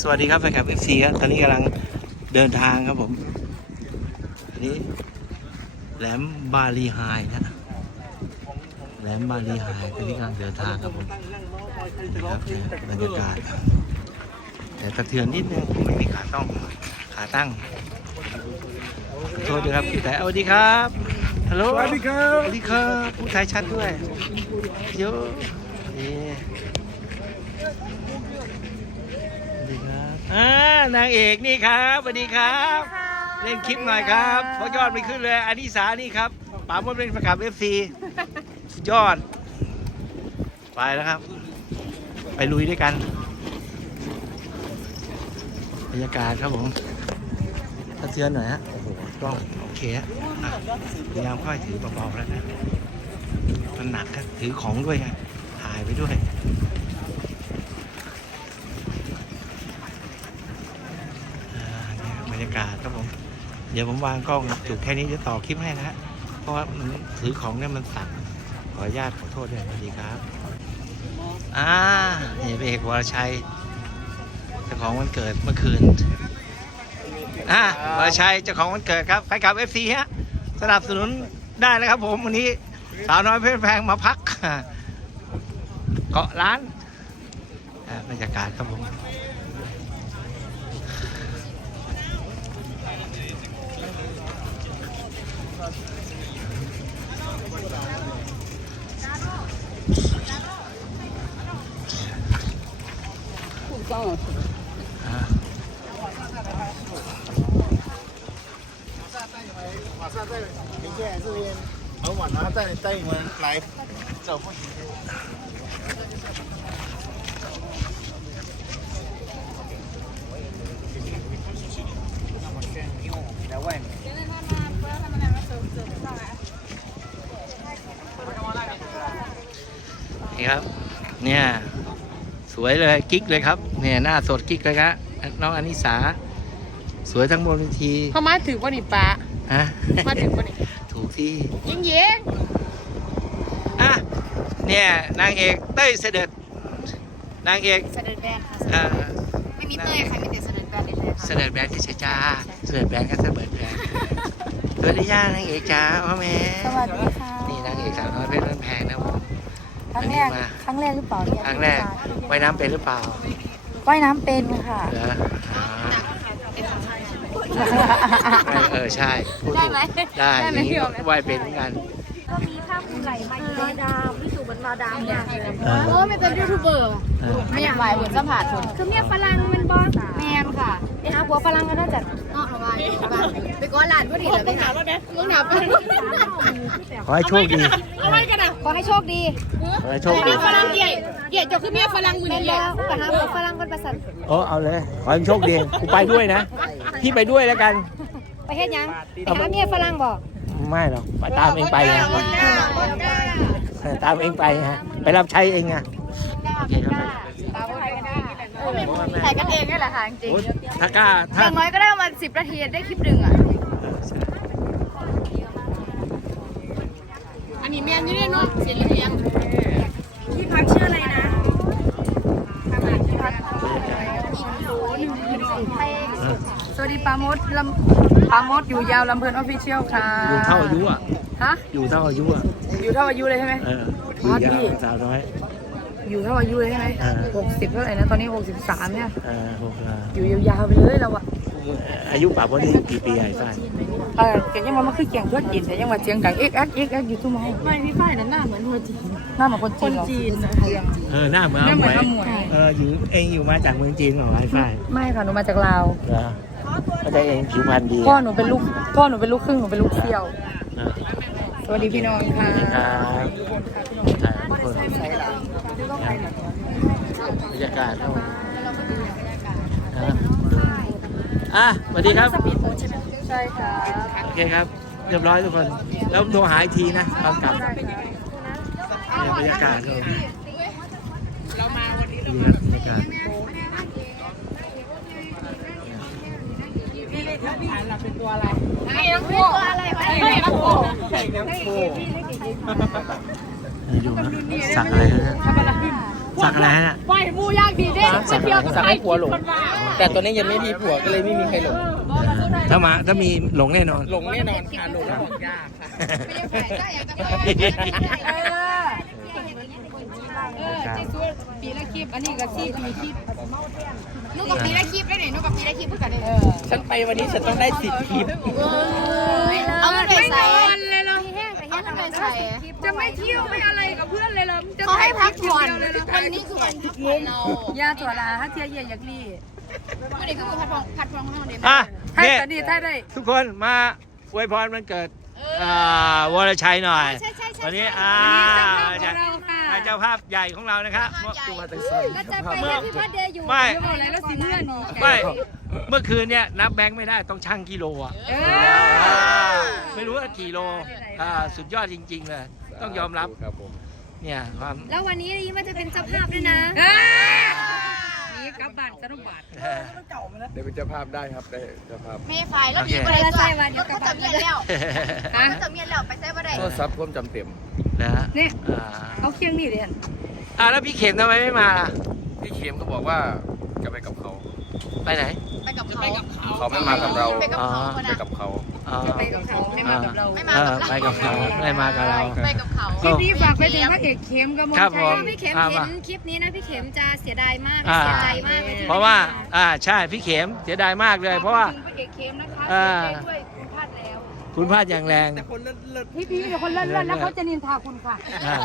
สวัสดีครับแฟนคลับ FC ครับตอนนี้กำลังเดินทางครับผมอันนี้แหลมบาลีไฮนะ แหลมบาลีไฮตอนนี้กำลังเดินทางครับผมนะครับบรรยากาศแต่สะเทือนนิดนึงผมไม่มีขาต้องขาตั้งขอโทษด้วยครับแต่สวัสดีครับฮัลโหลสวัสดีครับสวัสดีครับพูดไทยชัดด้วยเยอะนี่สวัสดีครับ อ่านางเอกนี่ครับสวัสดีครับ เล่นคลิปหน่อยครับเพราะยอดไม่ขึ้นเลยอันนี้สานี่ครับป๋าโมดเป็นประกับเอฟซียอด ไปแล้วครับ ไปลุยด้วยกันบรรยากาศครับผมสะเทือนหน่อยฮะโอ้โหกล้องโอเคฮะอะพยายามค่อยถือเบาๆแล้วนะมันหนักครับถือของด้วยครับถ่ายไปด้วยอ่าเนี่ยบรรยากาศครับผม เดี๋ยวผมวางกล้องจุดแค่นี้จะต่อคลิปให้นะฮะ เพราะว่ามันถือของเนี่ยมันสั่นขออนุญาตขอโทษด้วยสวัสดีครับ อ่านี่เป็นเอกวรชัยเจ้าของวันเกิดเมื่อคืน อ่าวรชัยเจ้าของวันเกิดครับไปกับเอฟซีฮะ สนับสนุนได้นะครับผมวันนี้สาวน้อยเพชรแพงมาพัก เกาะร้านบรรยากาศครับผม 啊。晚上再明天这边很晚了，再带你们来走步行。在外面。现在他们不要他们两个手指不上来。你看，你看。 สวยเลยกิ๊กเลยครับเนี่ยหน้าสดกิ๊กเลยครับน้องอนิสา สวยทั้งบนเวทีเขามาถือว่านี่ป้าฮะมาถือว่านี่ถูกที่ยิงเย้งอะเนี่ยนางเอกเต้ยเสด็จนางเอกเสด็จแบนค่ะอ่าไม่มีเต้ยใครมีแต่เสด็จแบนได้เลยค่ะเสด็จแบนที่เฉยจ้าเสด็จแบนก็เสด็จแบนสวัสดีย่านางเอกจ้าพ่อแม่สวัสดีค่ะนี่นางเอกสาวน้อยเพชรบ้านแพงนะผม ครั้งแรกวันนี้มาครั้งแรกหรือเปล่าเนี่ยครั้งแรกว่ายน้ำเป็นหรือเปล่าว่ายน้ำเป็นค่ะ เหรออ่าเออใช่พูดได้ถูกไหมได้ได้ไหมนี่พี่โอมว่ายเป็นเหมือนกัน ก็มีภาพไหลมามาดามพี่สุบรรมาดามเนี่ยเออโอ้ไม่เป็นยูทูบเบอร์เออไม่อยากไหวเหมือนสัมผัสคนคือเมียฝรั่งมันบอสแมนค่ะไปหาผัวฝรั่งก็น่าจะเนาะระบายระบายไปก้อนหลานพอดีเลยไปหามึงหนาไปขอให้โชคดี เอาไว้กันนะขอ ให้โชคดีขอให้โชคดีเมียฝรั่งใหญ่ใหญ่จบคือเมียฝรั่งมือแม่ใหญ่แล้วไปหาผัวฝรั่งคนประสันโอ้เอาเลยขอให้โชคดีกูไปด้วยนะพี่ไปด้วยแล้วกัน ไปเฮ็ดหยังไปหาเมียฝรั่งบอกไม่หรอกไปตามเองไปนะตามเองไปฮะไปรับใช้เองไงโอเคครับถ่ายกันเองนี่แหละค่ะจริงโอ้ยถ้ากล้าอถ้าย่างน้อยก็ได้ประมาณสิบนาทีได้คลิปหนึ่งอะ อั นนี้แมนนี่เนาะเสียงเรียงพี่พักชื่ออะไรนะสวัสดีปาโมดลำปาโมดอยู่ยาวลำเพลินออฟฟิเชียลค่ะอยู่เท่าอายุอะฮะอยู่เท่าอายุอะอยู่เท่าอายุเลยใช่ไหมเอออยู่ยาวสาวน้อย อยู่เท่าอายุเลยใช่ไหมอ่า หกสิบเท่าไหร่นะตอนนี้หกสิบสามเนี่ยเออหกอ่าอยู่ยาวๆไปเลยเราอะอายุป่าพอดีกี่ปีไอ้ฝ้ายเออแกยังว่ามันคือเกียงเพื่อนจีนแต่ยังว่าเจียงดังเอ็กอักเอ็กอักอยู่ทุ่มห้องไม่พี่ฝ้ายนั้นหน้าเหมือนคนจีน หน้าเหมือนคนจีนคนจีนเออหน้าเหมือนหน้าอาเหหมืมอนวยอาหมวยเอออยู่เองอยู่มาจากเมืองจีนเหรอไอ้ฝ้ายไม่ค่ะหนูมาจากลาว เหรอก็ได้เองผิวพรรณดีพ่อหนูเป็นลูกพ่อหนูเป็นลูกครึ่งหนูเป็นลูกเซี่ยวเออสวัสดีพี่น้องค่ะ ครับถ่ายทุก คนบรรยากาศครับผมอะอะสวัสดีครับ ใช่ค่ะโอเคครับ เรียบร้อยทุกคน แล้วโทรหาอีกทีนะตอนกลับเนี่ยบรรยากาศครับผมเรามาวันนี้เราบรรยากาศให้น้องโบอะไรให้น้องโบนี่ดูนะสักอะไรนะทำอะไรสักอะไรฮะไหวหมูย่างดีเด้ไปเที่ยวกับสั่งใครให้ผัวหลงคนมาแต่ตัวนี้ยังไม่มีผัวก็เลยไม่มีใครหลง ถ้ามาถ้ามีหลงแน่นอน หลงแน่นอนค่ะหลงแล้วหลงยากค่ะเออเออเจ๊ซัวปีละคลิปอันนี้ก็สี่ปีคลิปนุกกับปีละคลิปได้หนินุกกับปีละคลิปเพื่อนกันเลยเออฉันไปวันนี้ฉันต้องได้สิบคลิป เอาเงินไปใส่ ไปแห้งเอาเงินใส่จะไม่เที่ยวไม่อะไรกับเพื่อนเลยเหรอจะเขาให้พักผ่อนวันนี้คือวันพักผ่อนเรายาตัวลาถ้าเทียเยี่ยอยากรีวันนี้คือพักผ่อนพักผ่อนของเราเด็กอะให้ต่นี่ถ้าได้ทุกคนมาอวยพรมันเกิดอ่าวรชัยหน่อยวันนี้อ่าเจ้าภาพของเราค่ะเจ้าภาพใหญ่ของเรานะครับก็จะไปแฮปปี้เบิร์ดเดย์อยู่ไม่บอกเลยแล้วสิเมื่อไม่ เมื่อคืนเนี่ยนับแบงค์ไม่ได้ต้องชั่งกิโลอะเออ่าอไม่รู้ว่ากี่โลอ่าสุดยอดจริง ๆ เลย ต้องยอมรับครับผมเนี่ยความแล้ววันนี้ได้ยินว่าจะเป็นเจ้าภาพด้วยนะเออนี่กลับบ้านสนุกบาทเดี๋ยวเป็นเจ้าภาพได้ครับได้เจ้าภาพไม่ไฟแล้วมีอะไรใส่วันเดียวก็จะเมียนแล้วก็จะเมียนแล้วไปใส่บ่ได้โทษซับความจำเต็มนะฮะเนี่ย อ่าเอาเคียงนี่เรียนอ่าแล้วพี่เข็มทำไมไม่มาล่ะพี่เข็มก็บอกว่าจะไปกับเขาไปไหน ไปกับเขาเขาไม่มากับเราไปกับเขาไปนะกับเขา อ๋อจะไปกับเขาไม่มากับเราไม่มาเอกับอเราไปกับเขาไม่มากับเรา ไปกับเขาคลิปนี้ฝากไปถึงพระเอกเข้มกับมนครับชัผยมพี่เข็มอ่าเห็มานคลิปนี้นะพี่เข็มจะเสียดายมากอ่า เสียใจมากเลยเพราะว่าอ่าใช่พี่เข็มเสียดายมากเลย เพราะว่า ถึงพระเอกเข้มนะคะอ่าเสียใจด้วยคุณพลาดแล้ว คุณพลาดอย่างแรงแต่คนเลิศเลิศพี่พี่เป็นคนเล่นเล่นแล้วเขาจะนินทาคุณค่ะอ่า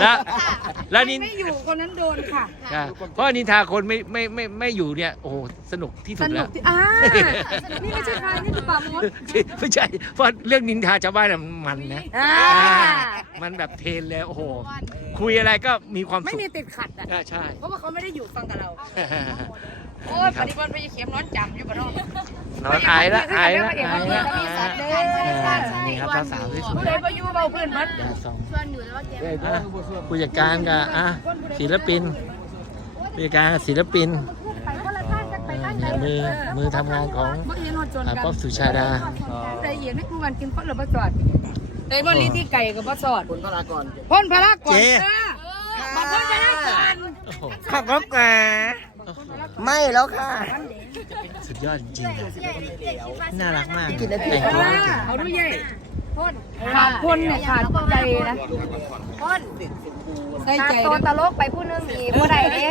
แล้วแล้วนี่ไม่อยู่คนนั้นโดนค่ะ อ่าเพราะนินทาคนไม่ไม่ไม่ไม่อยู่เนี่ยโอ้โหสนุกที่สสุดนุแล้กว ที่อ่านี่ไม่ใช่ใครนี่คือป่ามดไม่ใช่เพราะเรื่องนินทาชาวบ้านน่ะมันนะอ่าอ่ามันแบบเทรนเลยโอ้โห คุยอะไรก็มีความไม่สุขมีติดขัดอะอ่าใช่ เพราะว่าเขาไม่ได้อยู่ฟังกับเรา โอ้ยปฏิบัติพระเอกเข้มร้อนจำอยู่บ้านนอกนอนอายละอายละอายละมีสัตว์เด้นี่ครับสาวๆสวยผู้ใดประยุเบาเพื่อนมัดๆอย่าส่องชวนอยู่แล้วว่าเกมอะผู้จัดการกับอะศิลปินผู้จัดการกับศิลปินไปคนละท่านกันไปท่านเนี่ยมือมือทำงานของเมื่อกี้นอนจนอะกันป๊อปสุชาดาแต่เอียนไม่กูกันกินข้าวหรือปลาจอดแต่บริที่ไก่กับปลาจอดคนพลากรพ่นพละก่อนเจ๊มาพ่นพละก่อนโอ้โหขับรถแก ไม่แล้วค่ะ สุดยอดจริงๆอะน่ารักมากกี่นาทีแต่งตัวจริงเอาดูใหญ่พ่นขาดพ่นเนี่ยขาดใจนะพ่นได้ใจตัวตนะลกไปผู้นึงมีผู้ใดเด้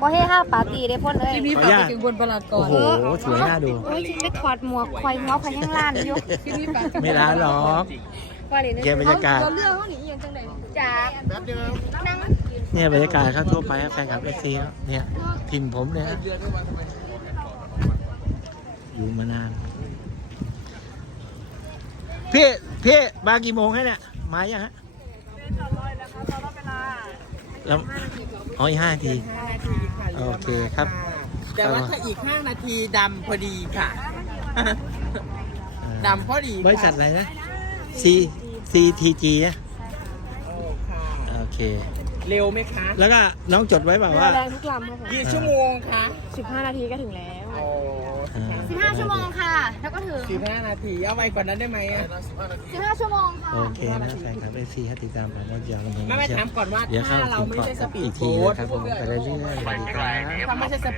บ่ให้ห้าปาร์ตี้เด้พ่นเอ้ยที่นี่ฝากไปถึงบนพละก่อโอ้นโหสวยน่าดูโอ้ยไม่ถอดหมวกควายเงาควายแห้งล้านอยู่ที่นี่ฝากไม่ร้านหรอกว่าเลยเกมบรรยากาศเราเลือกเขาหนีอย่างจังไหนจ้านั่ง เนี่ยบรรยากาศเข้าทั่วไปครับแฟนคลับเอฟซีเนี่ยพิมพ์ผมเนี่ยฮะอยู่มานานพี่พี่มากี่โมงให้เนี่ยมายังฮะแล้วอ๋ออีกห้านาทีโอเคครับ แต่ว่าถ้าอีก5นาทีดำพอดีค่ะดำพอดีบริษัทอะไรนะ C C T G นะโอ้ค่ะโอเค เร็วไหมคะแล้วก็น้องจดไว้เปล่าว่า แรงทุกลำครับผมกี่ชั่วโมงคะ15 นาทีก็ถึงแล้วโอ้15ชั่วโมงค่ะ แล้วก็ถึงสิบห้านาที เอาไว้กว่านั้นได้ไหมอะ15ชั่วโมงค่ะ โอเคนะแฟนคลับเอฟซีให้ติดตามผมว่ายาวมันยังไม่ไม่ถามก่อนว่าเดี๋ยวเข้าถ้าเราถึงไม่ก่อนใช่สปีอีดกทีโบ๊ทนะครับผมไปเรื่อยๆสวัสดีครับ ถ้าไม่ใช่ส